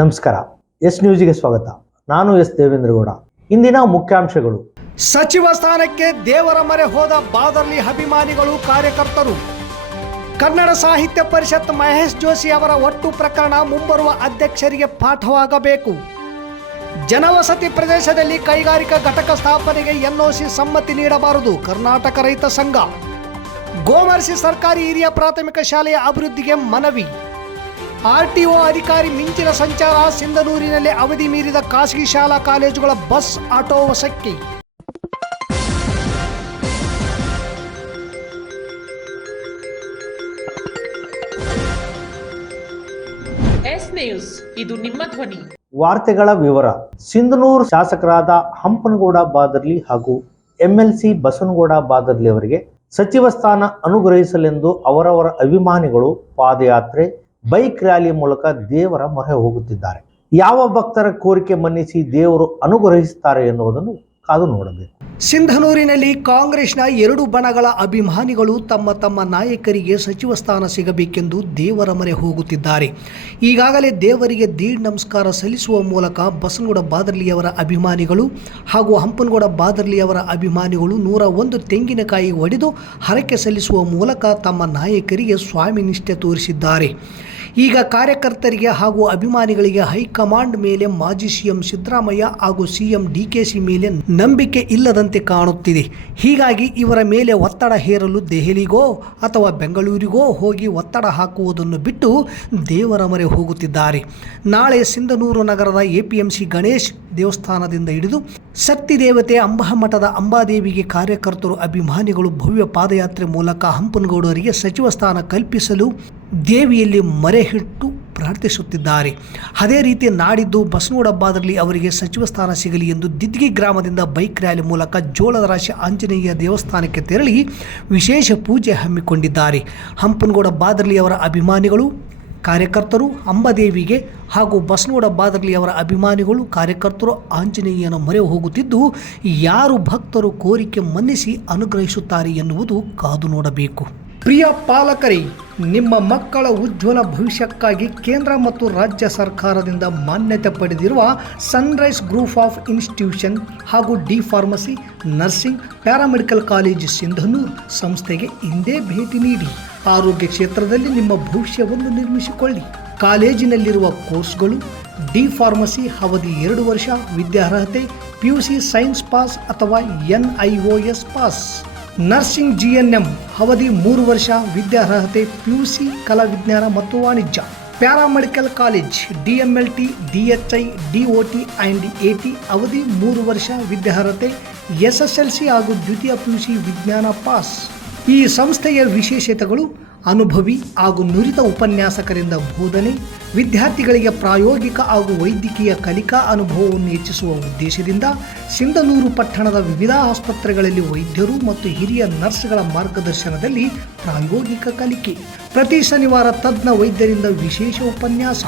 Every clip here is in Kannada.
ನಮಸ್ಕಾರ. ಎಸ್ ನ್ಯೂಸ್ಗೆ ಸ್ವಾಗತ. ನಾನು ಎಸ್ ದೇವೇಂದ್ರಗೌಡ. ಇಂದಿನ ಮುಖ್ಯಾಂಶಗಳು. ಸಚಿವ ಸ್ಥಾನಕ್ಕೆ ದೇವರ ಮೊರೆ ಹೋದ ಬಾದರ್ಲಿ ಅಭಿಮಾನಿಗಳು, ಕಾರ್ಯಕರ್ತರು. ಕನ್ನಡ ಸಾಹಿತ್ಯ ಪರಿಷತ್ ಮಹೇಶ್ ಜೋಶಿ ಅವರ ಒಟ್ಟು ಪ್ರಕರಣ ಮುಂಬರುವ ಅಧ್ಯಕ್ಷರಿಗೆ ಪಾಠವಾಗಬೇಕು. ಜನವಸತಿ ಪ್ರದೇಶದಲ್ಲಿ ಕೈಗಾರಿಕಾ ಘಟಕ ಸ್ಥಾಪನೆಗೆ ಎನ್ಒಸಿ ಸಮ್ಮತಿ ನೀಡಬಾರದು, ಕರ್ನಾಟಕ ರೈತ ಸಂಘ. ಗೋಮರ್ಸಿ ಸರ್ಕಾರಿ ಹಿರಿಯ ಪ್ರಾಥಮಿಕ ಶಾಲೆಯ ಅಭಿವೃದ್ಧಿಗೆ ಮನವಿ. ಆರ್ಟಿಒ ಅಧಿಕಾರಿ ಮಿಂಚಿನ ಸಂಚಾರ. ಸಿಂಧನೂರಿನಲ್ಲಿ ಅವಧಿ ಮೀರಿದ ಖಾಸಗಿ ಶಾಲಾ ಕಾಲೇಜುಗಳ ಬಸ್, ಆಟೋ ವಶಕ್ಕೆ. ಎಸ್ ನ್ಯೂಸ್, ಇದು ನಿಮ್ಮ ಧ್ವನಿ. ವಾರ್ತೆಗಳ ವಿವರ. ಸಿಂಧನೂರು ಶಾಸಕರಾದ ಹಂಪನಗೌಡ ಬಾದರ್ಲಿ ಹಾಗೂ ಎಂಎಲ್ಸಿ ಬಸನಗೌಡ ಬಾದರ್ಲಿ ಅವರಿಗೆ ಸಚಿವ ಸ್ಥಾನ ಅನುಗ್ರಹಿಸಲೆಂದು ಅವರವರ ಅಭಿಮಾನಿಗಳು ಪಾದಯಾತ್ರೆ, ಬೈಕ್ ರ್ಯಾಲಿ ಮೂಲಕ ದೇವರ ಮೊರೆ ಹೋಗುತ್ತಿದ್ದಾರೆ. ಯಾವ ಭಕ್ತರ ಕೋರಿಕೆ ಮನ್ನಿಸಿ ದೇವರು ಅನುಗ್ರಹಿಸುತ್ತಾರೆ ಎನ್ನುವುದನ್ನು ಕಾದು ನೋಡಬೇಕು. ಸಿಂಧನೂರಿನಲ್ಲಿ ಕಾಂಗ್ರೆಸ್ನ ಎರಡು ಬಣಗಳ ಅಭಿಮಾನಿಗಳು ತಮ್ಮ ತಮ್ಮ ನಾಯಕರಿಗೆ ಸಚಿವ ಸ್ಥಾನ ಸಿಗಬೇಕೆಂದು ದೇವರ ಮೊರೆ ಹೋಗುತ್ತಿದ್ದಾರೆ. ಈಗಾಗಲೇ ದೇವರಿಗೆ ದೀಡ್ ನಮಸ್ಕಾರ ಸಲ್ಲಿಸುವ ಮೂಲಕ ಬಸನಗೌಡ ಬಾದರ್ಲಿಯವರ ಅಭಿಮಾನಿಗಳು ಹಾಗೂ ಹಂಪನಗೌಡ ಬಾದರ್ಲಿಯವರ ಅಭಿಮಾನಿಗಳು 101 ತೆಂಗಿನಕಾಯಿ ಒಡೆದು ಹರಕೆ ಸಲ್ಲಿಸುವ ಮೂಲಕ ತಮ್ಮ ನಾಯಕರಿಗೆ ಸ್ವಾಮಿ ನಿಷ್ಠೆ ತೋರಿಸಿದ್ದಾರೆ. ಈಗ ಕಾರ್ಯಕರ್ತರಿಗೆ ಹಾಗೂ ಅಭಿಮಾನಿಗಳಿಗೆ ಹೈಕಮಾಂಡ್ ಮೇಲೆ ಮಾಜಿ ಸಿಎಂ ಸಿದ್ದರಾಮಯ್ಯ ಹಾಗೂ ಸಿಎಂ ಡಿಕೆಶಿ ಮೇಲೆ ನಂಬಿಕೆ ಇಲ್ಲದಂತೆ ಕಾಣುತ್ತಿದೆ. ಹೀಗಾಗಿ ಇವರ ಮೇಲೆ ಒತ್ತಡ ಹೇರಲು ದೆಹಲಿಗೋ ಅಥವಾ ಬೆಂಗಳೂರಿಗೋ ಹೋಗಿ ಒತ್ತಡ ಹಾಕುವುದನ್ನು ಬಿಟ್ಟು ದೇವರ ಮೊರೆ ಹೋಗುತ್ತಿದ್ದಾರೆ. ನಾಳೆ ಸಿಂಧನೂರು ನಗರದ ಎಪಿಎಂಸಿ ಗಣೇಶ್ ದೇವಸ್ಥಾನದಿಂದ ಹಿಡಿದು ಶಕ್ತಿ ದೇವತೆ ಅಂಬಾಮಠದ ಅಂಬಾದೇವಿಗೆ ಕಾರ್ಯಕರ್ತರು, ಅಭಿಮಾನಿಗಳು ಭವ್ಯ ಪಾದಯಾತ್ರೆ ಮೂಲಕ ಹಂಪನಗೌಡರಿಗೆ ಸಚಿವ ಸ್ಥಾನ ಕಲ್ಪಿಸಲು ದೇವಿಯಲ್ಲಿ ಮೊರೆ ಇಟ್ಟು ಪ್ರಾರ್ಥಿಸುತ್ತಿದ್ದಾರೆ. ಅದೇ ರೀತಿ ನಾಡಿದ್ದು ಬಸನಗೌಡ ಬಾದರ್ಲಿ ಅವರಿಗೆ ಸಚಿವ ಸ್ಥಾನ ಸಿಗಲಿ ಎಂದು ದಿದ್ಗಿ ಗ್ರಾಮದಿಂದ ಬೈಕ್ ರ್ಯಾಲಿ ಮೂಲಕ ಜೋಳದ ರಾಶಿ ಆಂಜನೇಯ ದೇವಸ್ಥಾನಕ್ಕೆ ತೆರಳಿ ವಿಶೇಷ ಪೂಜೆ ಹಮ್ಮಿಕೊಂಡಿದ್ದಾರೆ. ಹಂಪನಗೌಡ ಬಾದರ್ಲಿ ಅವರ ಅಭಿಮಾನಿಗಳು, ಕಾರ್ಯಕರ್ತರು ಅಂಬಾದೇವಿಗೆ ಹಾಗೂ ಬಸನಗೌಡ ಬಾದರ್ಲಿ ಅವರ ಅಭಿಮಾನಿಗಳು, ಕಾರ್ಯಕರ್ತರು ಆಂಜನೇಯನ ಮೊರೆ ಹೋಗುತ್ತಿದ್ದು, ಯಾರು ಭಕ್ತರು ಕೋರಿಕೆ ಮನ್ನಿಸಿ ಅನುಗ್ರಹಿಸುತ್ತಾರೆ ಎನ್ನುವುದು ಕಾದು ನೋಡಬೇಕು. ಪ್ರಿಯ ಪಾಲಕರೇ, ನಿಮ್ಮ ಮಕ್ಕಳ ಉಜ್ವಲ ಭವಿಷ್ಯಕ್ಕಾಗಿ ಕೇಂದ್ರ ಮತ್ತು ರಾಜ್ಯ ಸರ್ಕಾರದಿಂದ ಮಾನ್ಯತೆ ಪಡೆದಿರುವ ಸನ್ರೈಸ್ ಗ್ರೂಪ್ ಆಫ್ ಇನ್ಸ್ಟಿಟ್ಯೂಷನ್ ಹಾಗೂ D pharmacy, nursing, paramedical college Sindhanur ಸಂಸ್ಥೆಗೆ ಹಿಂದೆ ಭೇಟಿ ನೀಡಿ ಆರೋಗ್ಯ ಕ್ಷೇತ್ರದಲ್ಲಿ ನಿಮ್ಮ ಭವಿಷ್ಯವನ್ನು ನಿರ್ಮಿಸಿಕೊಳ್ಳಿ. ಕಾಲೇಜಿನಲ್ಲಿರುವ ಕೋರ್ಸ್ಗಳು: ಡಿ ಫಾರ್ಮಸಿ ಅವಧಿ 2 ವರ್ಷ, ವಿದ್ಯಾರ್ಹತೆ PUC ಸೈನ್ಸ್ ಪಾಸ್ ಅಥವಾ NIOS ಪಾಸ್. ನರ್ಸಿಂಗ್ GNM ಅವಧಿ 3 ವರ್ಷ, ವಿದ್ಯಾರ್ಹತೆ PUC ಕಲಾ ವಿಜ್ಞಾನ ಮತ್ತು ವಾಣಿಜ್ಯ. Paramedical college DMLT, DHI, DOT and AT ಅವಧಿ 3 ವರ್ಷ, ವಿದ್ಯಾರ್ಹತೆ SSLC ಹಾಗೂ ದ್ವಿತೀಯ PUC ವಿಜ್ಞಾನ ಪಾಸ್. ಈ ಸಂಸ್ಥೆಯ ವಿಶೇಷತೆಗಳು: ಅನುಭವಿ ಹಾಗೂ ನುರಿತ ಉಪನ್ಯಾಸಕರಿಂದ ಬೋಧನೆ, ವಿದ್ಯಾರ್ಥಿಗಳಿಗೆ ಪ್ರಾಯೋಗಿಕ ಹಾಗೂ ವೈದ್ಯಕೀಯ ಕಲಿಕಾ ಅನುಭವವನ್ನು ಹೆಚ್ಚಿಸುವ ಉದ್ದೇಶದಿಂದ ಸಿಂಧನೂರು ಪಟ್ಟಣದ ವಿವಿಧ ಆಸ್ಪತ್ರೆಗಳಲ್ಲಿ ವೈದ್ಯರು ಮತ್ತು ಹಿರಿಯ ನರ್ಸ್ಗಳ ಮಾರ್ಗದರ್ಶನದಲ್ಲಿ ಪ್ರಾಯೋಗಿಕ ಕಲಿಕೆ. ಪ್ರತಿ ಶನಿವಾರ ತಜ್ಞ ವೈದ್ಯರಿಂದ ವಿಶೇಷ ಉಪನ್ಯಾಸ.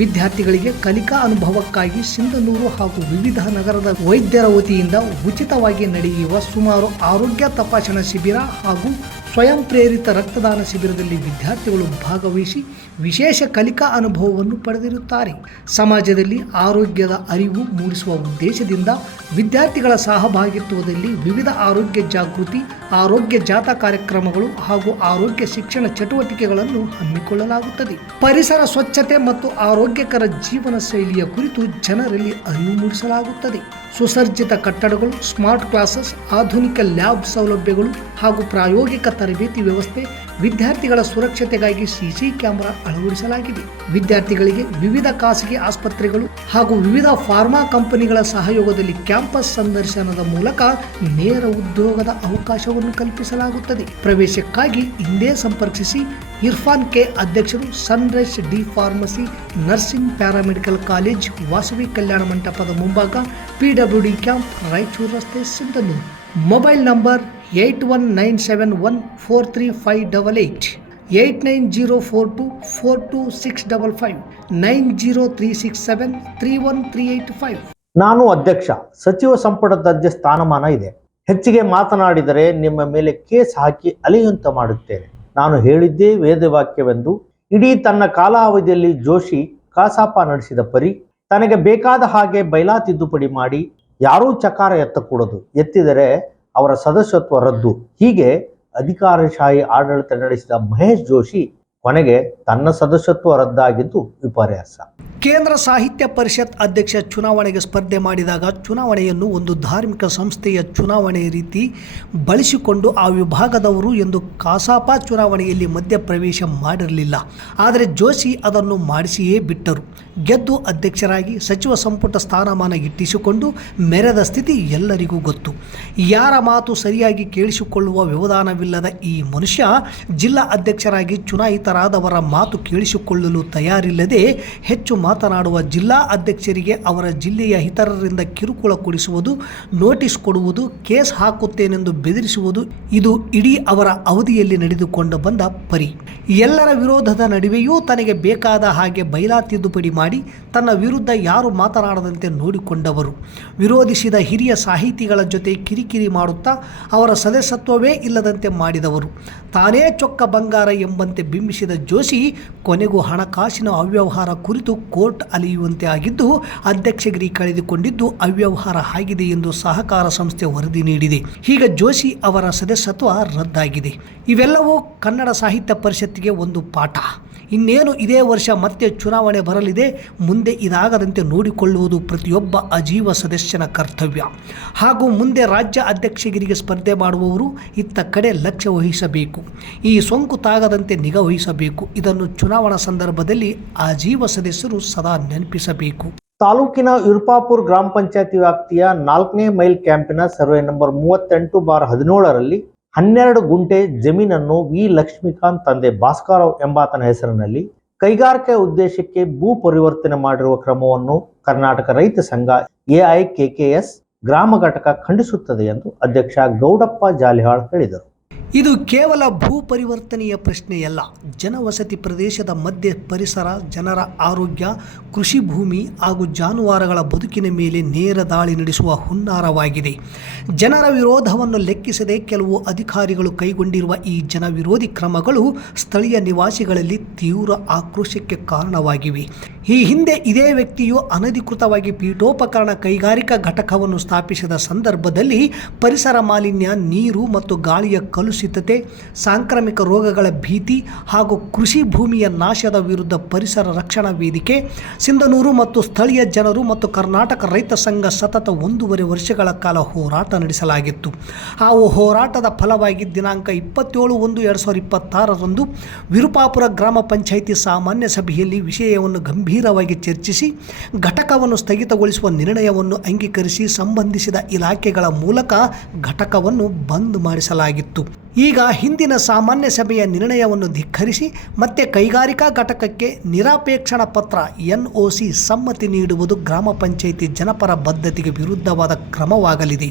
ವಿದ್ಯಾರ್ಥಿಗಳಿಗೆ ಕಲಿಕಾ ಅನುಭವಕ್ಕಾಗಿ ಸಿಂಧನೂರು ಹಾಗೂ ವಿವಿಧ ನಗರದ ವೈದ್ಯರ ವತಿಯಿಂದ ಉಚಿತವಾಗಿ ನಡೆಯುವ ಸುಮಾರು ಆರೋಗ್ಯ ತಪಾಸಣಾ ಶಿಬಿರ ಹಾಗೂ ಸ್ವಯಂ ಪ್ರೇರಿತ ರಕ್ತದಾನ ಶಿಬಿರದಲ್ಲಿ ವಿದ್ಯಾರ್ಥಿಗಳು ಭಾಗವಹಿಸಿ ವಿಶೇಷ ಕಲಿಕಾ ಅನುಭವವನ್ನು ಪಡೆದಿರುತ್ತಾರೆ. ಸಮಾಜದಲ್ಲಿ ಆರೋಗ್ಯದ ಅರಿವು ಮೂಡಿಸುವ ಉದ್ದೇಶದಿಂದ ವಿದ್ಯಾರ್ಥಿಗಳ ಸಹಭಾಗಿತ್ವದಲ್ಲಿ ವಿವಿಧ ಆರೋಗ್ಯ ಜಾಗೃತಿ, ಆರೋಗ್ಯ ಜಾಥಾ ಕಾರ್ಯಕ್ರಮಗಳು ಹಾಗೂ ಆರೋಗ್ಯ ಶಿಕ್ಷಣ ಚಟುವಟಿಕೆಗಳನ್ನು ಹಮ್ಮಿಕೊಳ್ಳಲಾಗುತ್ತದೆ. ಪರಿಸರ ಸ್ವಚ್ಛತೆ ಮತ್ತು ಆರೋಗ್ಯಕರ ಜೀವನ ಶೈಲಿಯ ಕುರಿತು ಜನರಲ್ಲಿ ಅರಿವು ಮೂಡಿಸಲಾಗುತ್ತದೆ. ಸುಸಜ್ಜಿತ ಕಟ್ಟಡಗಳು, ಸ್ಮಾರ್ಟ್ ಕ್ಲಾಸಸ್, ಆಧುನಿಕ ಲ್ಯಾಬ್ ಸೌಲಭ್ಯಗಳು ಹಾಗೂ ಪ್ರಾಯೋಗಿಕ ತರಬೇತಿ ವ್ಯವಸ್ಥೆ. ವಿದ್ಯಾರ್ಥಿಗಳ ಸುರಕ್ಷತೆಗಾಗಿ CC ಕ್ಯಾಮೆರಾ ಅಳವಡಿಸಲಾಗಿದೆ. ವಿದ್ಯಾರ್ಥಿಗಳಿಗೆ ವಿವಿಧ ಖಾಸಗಿ ಆಸ್ಪತ್ರೆಗಳು ಹಾಗೂ ವಿವಿಧ ಫಾರ್ಮಾ ಕಂಪನಿಗಳ ಸಹಯೋಗದಲ್ಲಿ ಕ್ಯಾಂಪಸ್ ಸಂದರ್ಶನದ ಮೂಲಕ ನೇರ ಉದ್ಯೋಗದ ಅವಕಾಶವನ್ನು ಕಲ್ಪಿಸಲಾಗುತ್ತದೆ. ಪ್ರವೇಶಕ್ಕಾಗಿ ಹಿಂದೆ ಸಂಪರ್ಕಿಸಿ. ಇರ್ಫಾನ್ K, ಅಧ್ಯಕ್ಷರು, Sunrise D pharmacy, nursing, paramedical college, Vasavi ಕಲ್ಯಾಣ ಮಂಟಪದ ಮುಂಭಾಗ, PWD ಕ್ಯಾಂಪ್, ರಾಯಚೂರು ರಸ್ತೆ, ಸಿಂಧನೂರು. Mobile number 8197143588, 8904242655, 9036731385. ನಾನು ಅಧ್ಯಕ್ಷ. ಸಚಿವ ಸಂಪುಟದ ಸ್ಥಾನಮಾನ ಇದೆ. ಹೆಚ್ಚಿಗೆ ಮಾತನಾಡಿದರೆ ನಿಮ್ಮ ಮೇಲೆ ಕೇಸ್ ಹಾಕಿ ಅಲೆಯುವಂತೆ ಮಾಡುತ್ತೇನೆ. ನಾನು ಹೇಳಿದ್ದೇ ವೇದವಾಕ್ಯವೆಂದು ಇಡೀ ತನ್ನ ಕಾಲಾವಧಿಯಲ್ಲಿ ಜೋಶಿ ಕಸಾಪ ನಡೆಸಿದ ಪರಿ ತನಗೆ ಬೇಕಾದ ಹಾಗೆ ಬೈಲಾ ತಿದ್ದುಪಡಿ ಮಾಡಿ ಯಾರೂ ಚಕಾರ ಎತ್ತಕೂಡದು, ಎತ್ತಿದರೆ ಅವರ ಸದಸ್ಯತ್ವ ರದ್ದು. ಹೀಗೆ ಅಧಿಕಾರಶಾಹಿ ಆಡಳಿತ ನಡೆಸಿದ ಮಹೇಶ್ ಜೋಶಿ ಕೊನೆಗೆ ತನ್ನ ಸದಸ್ಯತ್ವ ರದ್ದಾಗಿದ್ದು ವಿಪರ್ಯಾಸ. ಕೇಂದ್ರ ಸಾಹಿತ್ಯ ಪರಿಷತ್ ಅಧ್ಯಕ್ಷ ಚುನಾವಣೆಗೆ ಸ್ಪರ್ಧೆ ಮಾಡಿದಾಗ ಚುನಾವಣೆಯನ್ನು ಒಂದು ಧಾರ್ಮಿಕ ಸಂಸ್ಥೆಯ ಚುನಾವಣೆ ರೀತಿ ಬಳಸಿಕೊಂಡು ಆ ವಿಭಾಗದವರು ಎಂದು ಕಸಾಪ ಚುನಾವಣೆಯಲ್ಲಿ ಮಧ್ಯಪ್ರವೇಶ ಮಾಡಿರಲಿಲ್ಲ. ಆದರೆ ಜೋಶಿ ಅದನ್ನು ಮಾಡಿಸಿಯೇ ಬಿಟ್ಟರು. ಗೆದ್ದು ಅಧ್ಯಕ್ಷರಾಗಿ ಸಚಿವ ಸಂಪುಟ ಸ್ಥಾನಮಾನ ಗಿಟ್ಟಿಸಿಕೊಂಡು ಮೆರೆದ ಸ್ಥಿತಿ ಎಲ್ಲರಿಗೂ ಗೊತ್ತು. ಯಾರ ಮಾತು ಸರಿಯಾಗಿ ಕೇಳಿಸಿಕೊಳ್ಳುವ ವ್ಯವಧಾನವಿಲ್ಲದ ಈ ಮನುಷ್ಯ ಜಿಲ್ಲಾ ಅಧ್ಯಕ್ಷರಾಗಿ ಚುನಾಯಿತರಾದವರ ಮಾತು ಕೇಳಿಸಿಕೊಳ್ಳಲು ತಯಾರಿಲ್ಲದೆ ಹೆಚ್ಚು ಮಾತನಾಡುವ ಜಿಲ್ಲಾ ಅಧ್ಯಕ್ಷರಿಗೆ ಅವರ ಜಿಲ್ಲೆಯ ಇತರರಿಂದ ಕಿರುಕುಳ ಕೊಡಿಸುವುದು, ನೋಟಿಸ್ ಕೊಡುವುದು, ಕೇಸ್ ಹಾಕುತ್ತೇನೆಂದು ಬೆದರಿಸುವುದು ಇದು ಇಡೀ ಅವರ ಅವಧಿಯಲ್ಲಿ ನಡೆದುಕೊಂಡು ಬಂದ ಪರಿ. ಎಲ್ಲರ ವಿರೋಧದ ನಡುವೆಯೂ ತನಗೆ ಬೇಕಾದ ಹಾಗೆ ಬೈಲಾ ತಿದ್ದುಪಡಿ ಮಾಡಿ ತನ್ನ ವಿರುದ್ಧ ಯಾರು ಮಾತನಾಡದಂತೆ ನೋಡಿಕೊಂಡವರು. ವಿರೋಧಿಸಿದ ಹಿರಿಯ ಸಾಹಿತಿಗಳ ಜೊತೆ ಕಿರಿಕಿರಿ ಮಾಡುತ್ತಾ ಅವರ ಸದಸ್ಯತ್ವವೇ ಇಲ್ಲದಂತೆ ಮಾಡಿದವರು. ತಾನೇ ಚೊಕ್ಕ ಬಂಗಾರ ಎಂಬಂತೆ ಬಿಂಬಿಸಿದ ಜೋಶಿ ಕೊನೆಗೂ ಹಣಕಾಸಿನ ಅವ್ಯವಹಾರ ಕುರಿತು ಕೋರ್ಟ್ ಅಲೆಯುವಂತೆ ಆಗಿದ್ದು, ಅಧ್ಯಕ್ಷಗಿರಿ ಕಳೆದುಕೊಂಡಿದ್ದು ಅವ್ಯವಹಾರ ಆಗಿದೆ ಎಂದು ಸಹಕಾರ ಸಂಸ್ಥೆ ವರದಿ ನೀಡಿದೆ. ಹೀಗೆ ಜೋಶಿ ಅವರ ಸದಸ್ಯತ್ವ ರದ್ದಾಗಿದೆ. ಇವೆಲ್ಲವೂ ಕನ್ನಡ ಸಾಹಿತ್ಯ ಪರಿಷತ್ತಿಗೆ ಒಂದು ಪಾಠ. ಇನ್ನೇನು ಇದೇ ವರ್ಷ ಮತ್ತೆ ಚುನಾವಣೆ ಬರಲಿದೆ. ಮುಂದೆ ಇದಾಗದಂತೆ ನೋಡಿಕೊಳ್ಳುವುದು ಪ್ರತಿಯೊಬ್ಬ ಅಜೀವ ಸದಸ್ಯನ ಕರ್ತವ್ಯ. ಹಾಗೂ ಮುಂದೆ ರಾಜ್ಯ ಅಧ್ಯಕ್ಷಗಿರಿಗೆ ಸ್ಪರ್ಧೆ ಮಾಡುವವರು ಇತ್ತ ಕಡೆ ಲಕ್ಷ್ಯ ವಹಿಸಬೇಕು. ಈ ಸೋಂಕು ತಾಗದಂತೆ ನಿಗಾ ವಹಿಸಬೇಕು. ಇದನ್ನು ಚುನಾವಣಾ ಸಂದರ್ಭದಲ್ಲಿ ಅಜೀವ ಸದಸ್ಯರು ಸದಾ ನೆನಪಿಸಬೇಕು. ತಾಲೂಕಿನ ಯುರ್ಪಾಪುರ್ ಗ್ರಾಮ ಪಂಚಾಯತಿ ವ್ಯಾಪ್ತಿಯ 4ನೇ ಮೈಲ್ ಕ್ಯಾಂಪಿನ ಸರ್ವೆ ನಂಬರ್ 38/17ರಲ್ಲಿ 12 ಗುಂಟೆ ಜಮೀನನ್ನು ವಿ ಲಕ್ಷ್ಮೀಕಾಂತ್ ತಂದೆ ಭಾಸ್ಕರರಾವ್ ಎಂಬಾತನ ಹೆಸರಿನಲ್ಲಿ ಕೈಗಾರಿಕೆ ಉದ್ದೇಶಕ್ಕೆ ಭೂ ಪರಿವರ್ತನೆ ಮಾಡಿರುವ ಕ್ರಮವನ್ನು ಕರ್ನಾಟಕ ರೈತ ಸಂಘ AIKKS ಗ್ರಾಮ ಘಟಕ ಖಂಡಿಸುತ್ತದೆ ಎಂದು ಅಧ್ಯಕ್ಷ ಗೌಡಪ್ಪ ಜಾಲಿಹಾಳ್ ಹೇಳಿದರು. ಇದು ಕೇವಲ ಭೂ ಪರಿವರ್ತನೆಯ ಪ್ರಶ್ನೆಯಲ್ಲ. ಜನವಸತಿ ಪ್ರದೇಶದ ಮಧ್ಯೆ ಪರಿಸರ, ಜನರ ಆರೋಗ್ಯ, ಕೃಷಿ ಭೂಮಿ ಹಾಗೂ ಜಾನುವಾರುಗಳ ಬದುಕಿನ ಮೇಲೆ ನೇರ ದಾಳಿ ನಡೆಸುವ ಹುನ್ನಾರವಾಗಿದೆ. ಜನರ ವಿರೋಧವನ್ನು ಲೆಕ್ಕಿಸದೆ ಕೆಲವು ಅಧಿಕಾರಿಗಳು ಕೈಗೊಂಡಿರುವ ಈ ಜನ ವಿರೋಧಿ ಕ್ರಮಗಳು ಸ್ಥಳೀಯ ನಿವಾಸಿಗಳಲ್ಲಿ ತೀವ್ರ ಆಕ್ರೋಶಕ್ಕೆ ಕಾರಣವಾಗಿವೆ. ಈ ಹಿಂದೆ ಇದೇ ವ್ಯಕ್ತಿಯು ಅನಧಿಕೃತವಾಗಿ ಪೀಠೋಪಕರಣ ಕೈಗಾರಿಕಾ ಘಟಕವನ್ನು ಸ್ಥಾಪಿಸಿದ ಸಂದರ್ಭದಲ್ಲಿ ಪರಿಸರ ಮಾಲಿನ್ಯ, ನೀರು ಮತ್ತು ಗಾಳಿಯ ಕಲುಷಿತತೆ, ಸಾಂಕ್ರಾಮಿಕ ರೋಗಗಳ ಭೀತಿ ಹಾಗೂ ಕೃಷಿ ಭೂಮಿಯ ನಾಶದ ವಿರುದ್ಧ ಪರಿಸರ ರಕ್ಷಣಾ ವೇದಿಕೆ, ಸಿಂಧನೂರು ಮತ್ತು ಸ್ಥಳೀಯ ಜನರು ಮತ್ತು ಕರ್ನಾಟಕ ರೈತ ಸಂಘ ಸತತ 1.5 ವರ್ಷಗಳ ಕಾಲ ಹೋರಾಟ ನಡೆಸಲಾಗಿತ್ತು. ಆ ಹೋರಾಟದ ಫಲವಾಗಿ ದಿನಾಂಕ 27/1/2026ರಂದು ವಿರುಪಾಪುರ ಗ್ರಾಮ ಪಂಚಾಯಿತಿ ಸಾಮಾನ್ಯ ಸಭೆಯಲ್ಲಿ ವಿಷಯವನ್ನು ಗಂಭೀರವಾಗಿ ಚರ್ಚಿಸಿ ಘಟಕವನ್ನು ಸ್ಥಗಿತಗೊಳಿಸುವ ನಿರ್ಣಯವನ್ನು ಅಂಗೀಕರಿಸಿ ಸಂಬಂಧಿಸಿದ ಇಲಾಖೆಗಳ ಮೂಲಕ ಘಟಕವನ್ನು ಬಂದ್ ಮಾಡಿಸಲಾಗಿತ್ತು. ಈಗ ಹಿಂದಿನ ಸಾಮಾನ್ಯ ಸಭೆಯ ನಿರ್ಣಯವನ್ನು ಧಿಕ್ಕರಿಸಿ ಮತ್ತೆ ಕೈಗಾರಿಕಾ ಘಟಕಕ್ಕೆ ನಿರಾಪೇಕ್ಷಣ ಪತ್ರ NOC ಸಮ್ಮತಿ ನೀಡುವುದು ಗ್ರಾಮ ಪಂಚಾಯಿತಿ ಜನಪರ ಬದ್ಧತೆಗೆ ವಿರುದ್ಧವಾದ ಕ್ರಮವಾಗಲಿದೆ.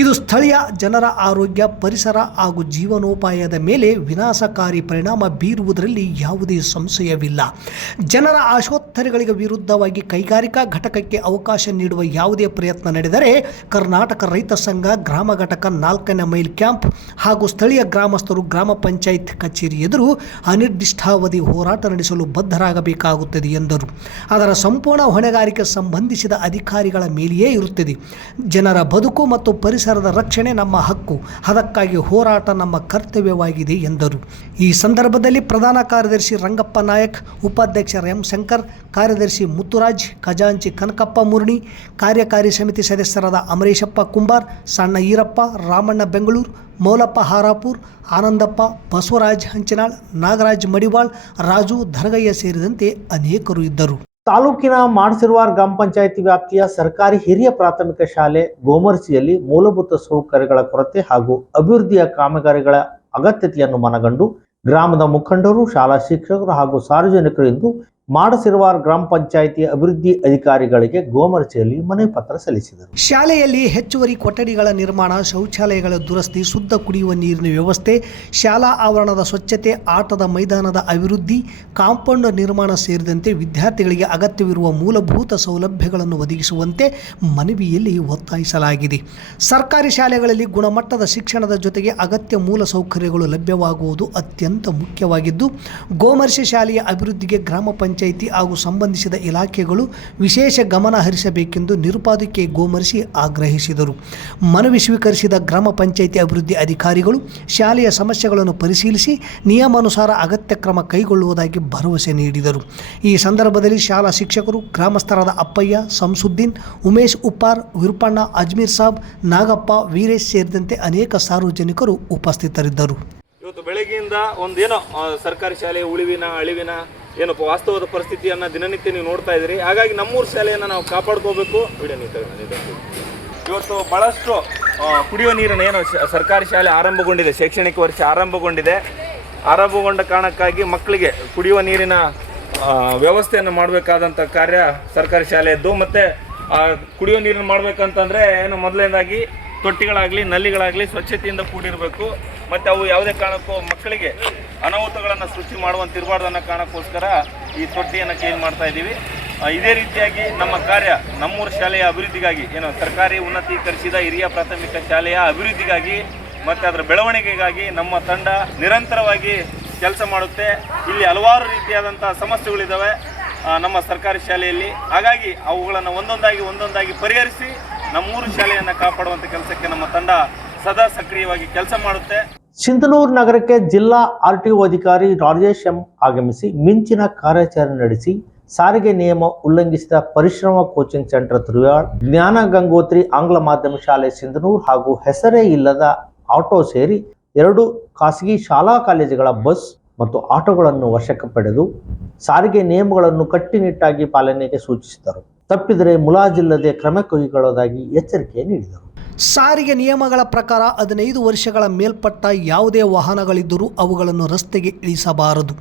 ಇದು ಸ್ಥಳೀಯ ಜನರ ಆರೋಗ್ಯ, ಪರಿಸರ ಹಾಗೂ ಜೀವನೋಪಾಯದ ಮೇಲೆ ವಿನಾಶಕಾರಿ ಪರಿಣಾಮ ಬೀರುವುದರಲ್ಲಿ ಯಾವುದೇ ಸಂಶಯವಿಲ್ಲ. ಜನರ ಆಶೋತ್ತರಗಳಿಗೆ ವಿರುದ್ಧವಾಗಿ ಕೈಗಾರಿಕಾ ಘಟಕಕ್ಕೆ ಅವಕಾಶ ನೀಡುವ ಯಾವುದೇ ಪ್ರಯತ್ನ ನಡೆದರೆ ಕರ್ನಾಟಕ ರೈತ ಸಂಘ ಗ್ರಾಮ ಘಟಕ 4ನೇ ಮೈಲ್ ಕ್ಯಾಂಪ್ ಹಾಗೂ ಸ್ಥಳೀಯ ಗ್ರಾಮಸ್ಥರು ಗ್ರಾಮ ಪಂಚಾಯತ್ ಕಚೇರಿ ಎದುರು ಅನಿರ್ದಿಷ್ಟಾವಧಿ ಹೋರಾಟ ನಡೆಸಲು ಬದ್ಧರಾಗಬೇಕಾಗುತ್ತದೆ ಎಂದರು. ಅದರ ಸಂಪೂರ್ಣ ಹೊಣೆಗಾರಿಕೆ ಸಂಬಂಧಿಸಿದ ಅಧಿಕಾರಿಗಳ ಮೇಲೆಯೇ ಇರುತ್ತದೆ. ಜನರ ಬದುಕು ಮತ್ತು ಪರಿಸರದ ರಕ್ಷಣೆ ನಮ್ಮ ಹಕ್ಕು, ಅದಕ್ಕಾಗಿ ಹೋರಾಟ ನಮ್ಮ ಕರ್ತವ್ಯವಾಗಿದೆ ಎಂದರು. ಈ ಸಂದರ್ಭದಲ್ಲಿ ಪ್ರಧಾನ ಕಾರ್ಯದರ್ಶಿ ರಂಗಪ್ಪ ನಾಯಕ್, ಉಪಾಧ್ಯಕ್ಷ ಎಂ ಶಂಕರ್, ಕಾರ್ಯದರ್ಶಿ ಮುತ್ತುರಾಜ್, ಖಜಾಂಚಿ ಕನಕಪ್ಪ ಮುರ್ಣಿ, ಕಾರ್ಯಕಾರಿ ಸಮಿತಿ ಸದಸ್ಯರಾದ ಅಮರೇಶಪ್ಪ ಕುಂಬಾರ್, ಸಣ್ಣ ಈರಪ್ಪ, ರಾಮಣ್ಣ ಬೆಂಗಳೂರು, ಮೌಲಪ್ಪ ಹಾರಾಪುರ್, ಆನಂದಪ್ಪ, ಬಸವರಾಜ್ ಹಂಚಿನಾಳ್, ನಾಗರಾಜ್ ಮಡಿವಾಳ್, ರಾಜು ಧರಗಯ್ಯ ಸೇರಿದಂತೆ ಅನೇಕರು ಇದ್ದರು. ತಾಲೂಕಿನ ಮಾಡಸಿರುವಾರ್ ಗ್ರಾಮ ಪಂಚಾಯಿತಿ ವ್ಯಾಪ್ತಿಯ ಸರ್ಕಾರಿ ಹಿರಿಯ ಪ್ರಾಥಮಿಕ ಶಾಲೆ ಗೋಮರ್ಸಿಯಲ್ಲಿ ಮೂಲಭೂತ ಸೌಕರ್ಯಗಳ ಕೊರತೆ ಹಾಗೂ ಅಭಿವೃದ್ಧಿಯ ಕಾಮಗಾರಿಗಳ ಅಗತ್ಯತೆಯನ್ನು ಮನಗಂಡು ಗ್ರಾಮದ ಮುಖಂಡರು, ಶಾಲಾ ಶಿಕ್ಷಕರು ಹಾಗೂ ಸಾರ್ವಜನಿಕರು ಇಂದು ಮಾಡಸಿರುವಾರ್ ಗ್ರಾಮ ಪಂಚಾಯಿತಿ ಅಭಿವೃದ್ಧಿ ಅಧಿಕಾರಿಗಳಿಗೆ ಗೋಮರ್ಸಿಯಲ್ಲಿ ಮನವಿ ಪತ್ರ ಸಲ್ಲಿಸಿದರು. ಶಾಲೆಯಲ್ಲಿ ಹೆಚ್ಚುವರಿ ಕೊಠಡಿಗಳ ನಿರ್ಮಾಣ, ಶೌಚಾಲಯಗಳ ದುರಸ್ತಿ, ಶುದ್ಧ ಕುಡಿಯುವ ನೀರಿನ ವ್ಯವಸ್ಥೆ, ಶಾಲಾ ಆವರಣದ ಸ್ವಚ್ಛತೆ, ಆಟದ ಮೈದಾನದ ಅಭಿವೃದ್ಧಿ, ಕಾಂಪೌಂಡ್ ನಿರ್ಮಾಣ ಸೇರಿದಂತೆ ವಿದ್ಯಾರ್ಥಿಗಳಿಗೆ ಅಗತ್ಯವಿರುವ ಮೂಲಭೂತ ಸೌಲಭ್ಯಗಳನ್ನು ಒದಗಿಸುವಂತೆ ಮನವಿಯಲ್ಲಿ ಒತ್ತಾಯಿಸಲಾಗಿದೆ. ಸರ್ಕಾರಿ ಶಾಲೆಗಳಲ್ಲಿ ಗುಣಮಟ್ಟದ ಶಿಕ್ಷಣದ ಜೊತೆಗೆ ಅಗತ್ಯ ಮೂಲ ಸೌಕರ್ಯಗಳು ಲಭ್ಯವಾಗುವುದು ಅತ್ಯಂತ ಮುಖ್ಯವಾಗಿದ್ದು, ಗೋಮರ್ಸಿ ಶಾಲೆಯ ಅಭಿವೃದ್ಧಿಗೆ ಗ್ರಾಮ ಪಂಚಾಯಿತಿ ಪಂಚಾಯಿತಿ ಹಾಗೂ ಸಂಬಂಧಿಸಿದ ಇಲಾಖೆಗಳು ವಿಶೇಷ ಗಮನ ಹರಿಸಬೇಕೆಂದು ನಿರುಪಾಧಿಕೆ ಗೋಮರ್ಶಿ ಆಗ್ರಹಿಸಿದರು. ಮನವಿ ಸ್ವೀಕರಿಸಿದ ಗ್ರಾಮ ಪಂಚಾಯಿತಿ ಅಭಿವೃದ್ಧಿ ಅಧಿಕಾರಿಗಳು ಶಾಲೆಯ ಸಮಸ್ಯೆಗಳನ್ನು ಪರಿಶೀಲಿಸಿ ನಿಯಮಾನುಸಾರ ಅಗತ್ಯ ಕ್ರಮ ಕೈಗೊಳ್ಳುವುದಾಗಿ ಭರವಸೆ ನೀಡಿದರು. ಈ ಸಂದರ್ಭದಲ್ಲಿ ಶಾಲಾ ಶಿಕ್ಷಕರು, ಗ್ರಾಮಸ್ಥರಾದ ಅಪ್ಪಯ್ಯ, ಸಂಸುದ್ದೀನ್, ಉಮೇಶ್ ಉಪ್ಪಾರ್, ವಿರುಪಣ್ಣ, ಅಜ್ಮೀರ್ ಸಾಬ್, ನಾಗಪ್ಪ, ವೀರೇಶ್ ಸೇರಿದಂತೆ ಅನೇಕ ಸಾರ್ವಜನಿಕರು ಉಪಸ್ಥಿತರಿದ್ದರು. ಇವತ್ತು ಬೆಳಗ್ಗೆಯಿಂದ ಒಂದೇನೋ ಸರ್ಕಾರಿ ಶಾಲೆಯ ಉಳಿವಿನ ಅಳಿವಿನ ಏನಪ್ಪ ವಾಸ್ತವದ ಪರಿಸ್ಥಿತಿಯನ್ನು ದಿನನಿತ್ಯ ನೀವು ನೋಡ್ತಾ ಇದ್ದೀರಿ. ಹಾಗಾಗಿ ನಮ್ಮೂರು ಶಾಲೆಯನ್ನು ನಾವು ಕಾಪಾಡ್ಕೋಬೇಕು. ಇವತ್ತು ಭಾಳಷ್ಟು ಕುಡಿಯುವ ನೀರಿನ ಏನು ಸರ್ಕಾರಿ ಶಾಲೆ ಆರಂಭಗೊಂಡಿದೆ, ಶೈಕ್ಷಣಿಕ ವರ್ಷ ಆರಂಭಗೊಂಡ ಕಾರಣಕ್ಕಾಗಿ ಮಕ್ಕಳಿಗೆ ಕುಡಿಯುವ ನೀರಿನ ವ್ಯವಸ್ಥೆಯನ್ನು ಮಾಡಬೇಕಾದಂಥ ಕಾರ್ಯ ಸರ್ಕಾರಿ ಶಾಲೆಯದ್ದು. ಮತ್ತು ಕುಡಿಯುವ ನೀರನ್ನು ಮಾಡಬೇಕಂತಂದರೆ ಏನು ಮೊದಲನೇದಾಗಿ ತೊಟ್ಟಿಗಳಾಗಲಿ ನಲ್ಲಿಗಳಾಗಲಿ ಸ್ವಚ್ಛತೆಯಿಂದ ಕೂಡಿರಬೇಕು. ಮತ್ತು ಅವು ಯಾವುದೇ ಕಾರಣಕ್ಕೂ ಮಕ್ಕಳಿಗೆ ಅನಾಹುತಗಳನ್ನು ಸೃಷ್ಟಿ ಮಾಡುವಂತಿರಬಾರ್ದು ಅನ್ನೋ ಕಾರಣಕ್ಕೋಸ್ಕರ ಈ ತೊಟ್ಟಿಯನ್ನು ಕ್ಲೀನ್ ಮಾಡ್ತಾ ಇದ್ದೀವಿ. ಇದೇ ರೀತಿಯಾಗಿ ನಮ್ಮ ಕಾರ್ಯ ನಮ್ಮೂರು ಶಾಲೆಯ ಅಭಿವೃದ್ಧಿಗಾಗಿ ಏನು ಸರ್ಕಾರಿ ಉನ್ನತೀಕರಿಸಿದ ಹಿರಿಯ ಪ್ರಾಥಮಿಕ ಶಾಲೆಯ ಅಭಿವೃದ್ಧಿಗಾಗಿ ಮತ್ತು ಅದರ ಬೆಳವಣಿಗೆಗಾಗಿ ನಮ್ಮ ತಂಡ ನಿರಂತರವಾಗಿ ಕೆಲಸ ಮಾಡುತ್ತೆ. ಇಲ್ಲಿ ಹಲವಾರು ರೀತಿಯಾದಂಥ ಸಮಸ್ಯೆಗಳಿದ್ದಾವೆ ನಮ್ಮ ಸರ್ಕಾರಿ ಶಾಲೆಯಲ್ಲಿ. ಹಾಗಾಗಿ ಅವುಗಳನ್ನು ಒಂದೊಂದಾಗಿ ಪರಿಹರಿಸಿ ನಮ್ಮೂರು ಶಾಲೆಯನ್ನು ಕಾಪಾಡುವಂಥ ಕೆಲಸಕ್ಕೆ ನಮ್ಮ ತಂಡ ಸದಾ ಸಕ್ರಿಯವಾಗಿ ಕೆಲಸ ಮಾಡುತ್ತೆ. ಸಿಂಧನೂರು ನಗರಕ್ಕೆ ಜಿಲ್ಲಾ RTO ಅಧಿಕಾರಿ ರಾಜೇಶ್ ಎಂ ಆಗಮಿಸಿ ಮಿಂಚಿನ ಕಾರ್ಯಾಚರಣೆ ನಡೆಸಿ ಸಾರಿಗೆ ನಿಯಮ ಉಲ್ಲಂಘಿಸಿದ ಪರಿಶ್ರಮ ಕೋಚಿಂಗ್ ಸೆಂಟರ್ ತುರುಯಾಳ್, ಜ್ಞಾನ ಗಂಗೋತ್ರಿ ಆಂಗ್ಲ ಮಾಧ್ಯಮ ಶಾಲೆ ಸಿಂಧನೂರು ಹಾಗೂ ಹೆಸರೇ ಇಲ್ಲದ ಆಟೋ ಸೇರಿ 2 ಖಾಸಗಿ ಶಾಲಾ ಕಾಲೇಜುಗಳ ಬಸ್ ಮತ್ತು ಆಟೋಗಳನ್ನು ವಶಕ್ಕೆ ಪಡೆದು ಸಾರಿಗೆ ನಿಯಮಗಳನ್ನು ಕಟ್ಟುನಿಟ್ಟಾಗಿ ಪಾಲನೆಗೆ ಸೂಚಿಸಿದರು. ತಪ್ಪಿದರೆ ಮುಲಾಜಿಲ್ಲದೆ ಕ್ರಮ ಕೈಗೊಳ್ಳುವುದಾಗಿ ಎಚ್ಚರಿಕೆ ನೀಡಿದರು. ಸಾರಿಗೆ ನಿಯಮಗಳ ಪ್ರಕಾರ 15 ವರ್ಷಗಳ ಮೇಲ್ಪಟ್ಟ ಯಾವುದೇ ವಾಹನಗಳಿದ್ದರೂ ಅವುಗಳನ್ನು ರಸ್ತೆಗೆ ಇಳಿಸಬಾರದು.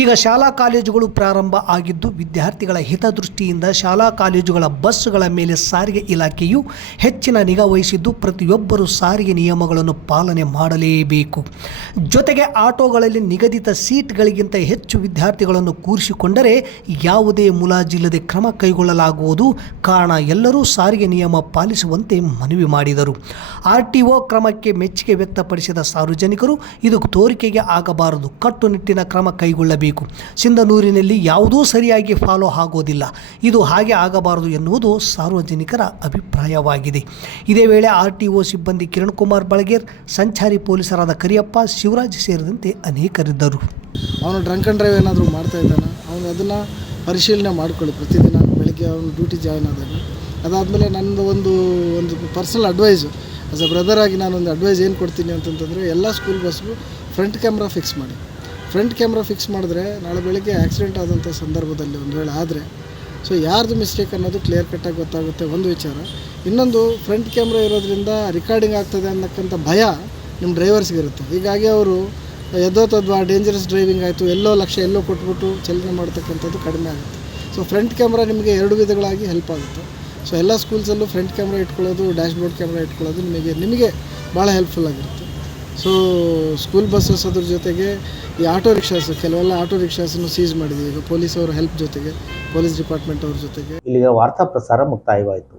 ಈಗ ಶಾಲಾ ಕಾಲೇಜುಗಳು ಪ್ರಾರಂಭ ಆಗಿದ್ದು ವಿದ್ಯಾರ್ಥಿಗಳ ಹಿತದೃಷ್ಟಿಯಿಂದ ಶಾಲಾ ಕಾಲೇಜುಗಳ ಬಸ್ಸುಗಳ ಮೇಲೆ ಸಾರಿಗೆ ಇಲಾಖೆಯು ಹೆಚ್ಚಿನ ನಿಗಾ ವಹಿಸಿದ್ದು ಪ್ರತಿಯೊಬ್ಬರೂ ಸಾರಿಗೆ ನಿಯಮಗಳನ್ನು ಪಾಲನೆ ಮಾಡಲೇಬೇಕು. ಜೊತೆಗೆ ಆಟೋಗಳಲ್ಲಿ ನಿಗದಿತ ಸೀಟ್ಗಳಿಗಿಂತ ಹೆಚ್ಚು ವಿದ್ಯಾರ್ಥಿಗಳನ್ನು ಕೂರಿಸಿಕೊಂಡರೆ ಯಾವುದೇ ಮುಲಾಜಿಲ್ಲದೆ ಕ್ರಮ ಕೈಗೊಳ್ಳಲಾಗುವುದು. ಕಾರಣ ಎಲ್ಲರೂ ಸಾರಿಗೆ ನಿಯಮ ಪಾಲಿಸುವಂತೆ ಮನವಿ ಮಾಡಿದರು. RTO ಕ್ರಮಕ್ಕೆ ಮೆಚ್ಚುಗೆ ವ್ಯಕ್ತಪಡಿಸಿದ ಸಾರ್ವಜನಿಕರು ಇದು ತೋರಿಕೆಗೆ ಆಗಬಾರದು, ಕಟ್ಟುನಿಟ್ಟಿನ ಕ್ರಮ ಕೈಗೊಳ್ಳಬೇಕು. ಸಿಂಧನೂರಿನಲ್ಲಿ ಯಾವುದೂ ಸರಿಯಾಗಿ ಫಾಲೋ ಆಗೋದಿಲ್ಲ, ಇದು ಹಾಗೆ ಆಗಬಾರದು ಎನ್ನುವುದು ಸಾರ್ವಜನಿಕರ ಅಭಿಪ್ರಾಯವಾಗಿದೆ. ಇದೇ ವೇಳೆ RTO ಸಿಬ್ಬಂದಿ ಕಿರಣ್ ಕುಮಾರ್ ಬಳಗೇರ್, ಸಂಚಾರಿ ಪೊಲೀಸರಾದ ಕರಿಯಪ್ಪ, ಶಿವರಾಜ್ ಸೇರಿದಂತೆ ಅನೇಕರಿದ್ದರು. ಅವನು ಡ್ರಂಕ್ ಆ್ಯಂಡ್ ಡ್ರೈವ್ ಏನಾದರೂ ಮಾಡ್ತಾ ಇದ್ದಾನೆ, ಅವನು ಅದನ್ನು ಪರಿಶೀಲನೆ ಮಾಡಿಕೊಳ್ಳಿ ಪ್ರತಿದಿನ ಬೆಳಗ್ಗೆ ಅವನು ಡ್ಯೂಟಿ ಜಾಯ್ನ್ ಆದಾಗ. ಅದಾದಮೇಲೆ ನನ್ನದು ಒಂದು personal advice as A brother ಆಗಿ ನಾನೊಂದು ಅಡ್ವೈಸ್ ಏನು ಕೊಡ್ತೀನಿ ಅಂತಂತಂದರೆ ಎಲ್ಲ ಸ್ಕೂಲ್ ಬಸ್ಗೂ ಫ್ರಂಟ್ ಕ್ಯಾಮ್ರಾ ಫಿಕ್ಸ್ ಮಾಡಿ. ಫ್ರಂಟ್ ಕ್ಯಾಮ್ರಾ ಫಿಕ್ಸ್ ಮಾಡಿದ್ರೆ ನಾಳೆ ಬೆಳಗ್ಗೆ ಆಕ್ಸಿಡೆಂಟ್ ಆದಂಥ ಸಂದರ್ಭದಲ್ಲಿ ಒಂದು ವೇಳೆ ಆದರೆ ಸೊ ಯಾರ್ದು ಮಿಸ್ಟೇಕ್ ಅನ್ನೋದು ಕ್ಲಿಯರ್ ಕಟ್ಟಾಗಿ ಗೊತ್ತಾಗುತ್ತೆ. ಒಂದು ವಿಚಾರ. ಇನ್ನೊಂದು, ಫ್ರಂಟ್ ಕ್ಯಾಮ್ರಾ ಇರೋದ್ರಿಂದ ರಿಕಾರ್ಡಿಂಗ್ ಆಗ್ತದೆ ಅನ್ನೋಕ್ಕಂಥ ಭಯ ನಿಮ್ಮ ಡ್ರೈವರ್ಸ್ಗಿರುತ್ತೆ. ಹೀಗಾಗಿ ಅವರು ಎದ್ದೋತದ್ವಾ ಡೇಂಜರಸ್ ಡ್ರೈವಿಂಗ್ ಆಯಿತು, ಎಲ್ಲೋ ಲಕ್ಷ ಎಲ್ಲೋ ಕೊಟ್ಬಿಟ್ಟು ಚಲನೆ ಮಾಡ್ತಕ್ಕಂಥದ್ದು ಕಡಿಮೆ ಆಗುತ್ತೆ. ಸೊ ಫ್ರಂಟ್ ಕ್ಯಾಮ್ರಾ ನಿಮಗೆ 2 ವಿಧಗಳಾಗಿ ಹೆಲ್ಪ್ ಆಗುತ್ತೆ. ಸೊ ಎಲ್ಲ ಸ್ಕೂಲ್ಸಲ್ಲೂ ಫ್ರಂಟ್ ಕ್ಯಾಮ್ರಾ ಇಟ್ಕೊಳ್ಳೋದು, ಡ್ಯಾಶ್ಬೋರ್ಡ್ ಕ್ಯಾಮ್ರಾ ಇಟ್ಕೊಳ್ಳೋದು ನಿಮಗೆ ಭಾಳ ಹೆಲ್ಪ್ಫುಲ್ ಆಗಿರುತ್ತೆ. ಸೊ ಸ್ಕೂಲ್ ಬಸ್ಸಸ್ ಅದ್ರ ಜೊತೆಗೆ ಈ ಆಟೋ ರಿಕ್ಷಾಸ್, ಕೆಲವೆಲ್ಲ ಆಟೋ ರಿಕ್ಷಾಸನ್ನು ಸೀಸ್ ಮಾಡಿದ್ದೀವಿ ಈಗ ಪೊಲೀಸ್ ಅವರ ಹೆಲ್ಪ್ ಜೊತೆಗೆ, ಪೊಲೀಸ್ ಡಿಪಾರ್ಟ್ಮೆಂಟ್ ಅವ್ರ ಜೊತೆಗೆ. ಇಲ್ಲಿಗೆ ವಾರ್ತಾ ಪ್ರಸಾರ ಮುಕ್ತಾಯವಾಯಿತು.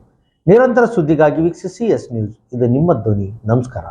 ನಿರಂತರ ಸುದ್ದಿಗಾಗಿ ವೀಕ್ಷಿಸಿ ಎಸ್ ನ್ಯೂಸ್. ಇದು ನಿಮ್ಮ ಧ್ವನಿ. ನಮಸ್ಕಾರ.